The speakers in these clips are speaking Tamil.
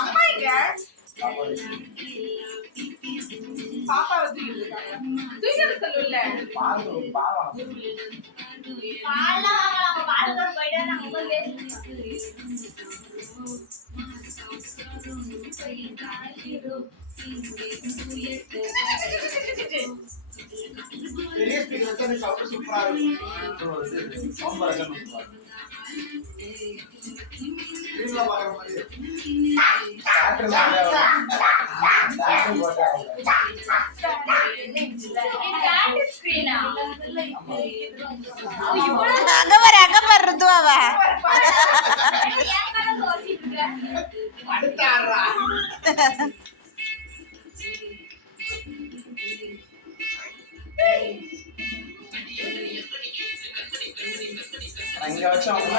அம்மா இங்க பாப்பா தூக்கிட்டு சொல்லல அங்க பாரு இங்க வச்சு அவங்க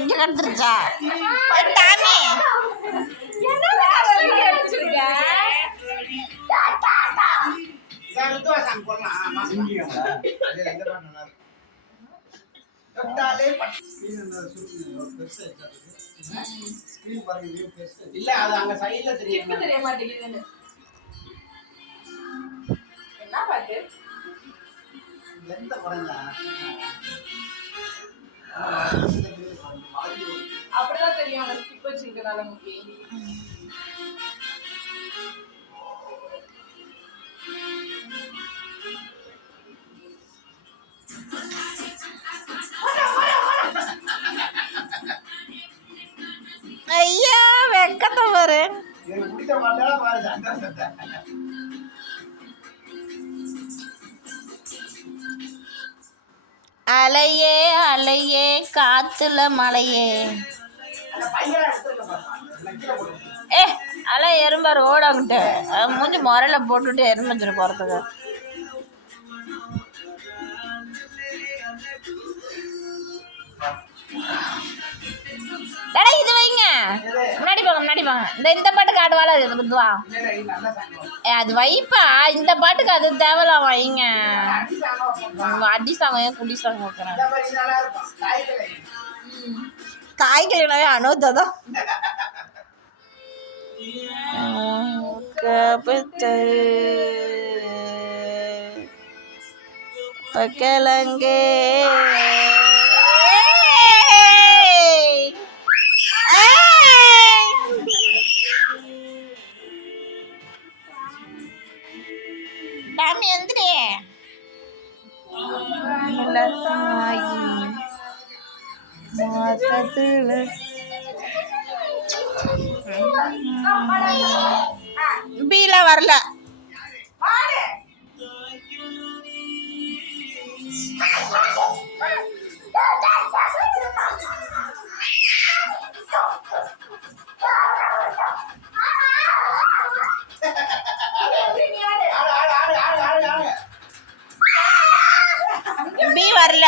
இங்க கடந்துருச்சா இல்ல அது அங்க சைடுல தெரிய மாட்டேங்குது. என்ன பாட்டு எந்த படங்க அப்படிதான் தெரியும். அவன் ஸ்கிப் வச்சிருக்கனால முக்கி ஐயா வெக்கத்தை பாரு. அலையே அலையே காத்துல மலையே அலை எறும்பாரு ஓடாங்கிட்ட மூஞ்சி முறையில போட்டுட்டு எறும்புச்சிரு போறதுக்கு. இது வைங்க முன்னாடி போங்க இந்த பாட்டுக்கு ஆடுவாள் அது புதுவா அது வைப்பா. இந்த பாட்டுக்கு அது தேவலாம் வைங்க. அடி சாங்க குடி சாங்க வைக்கிறேன். காய்கறினாவே அனோதான் பக்கலங்கே பீல வரல. பி வரல.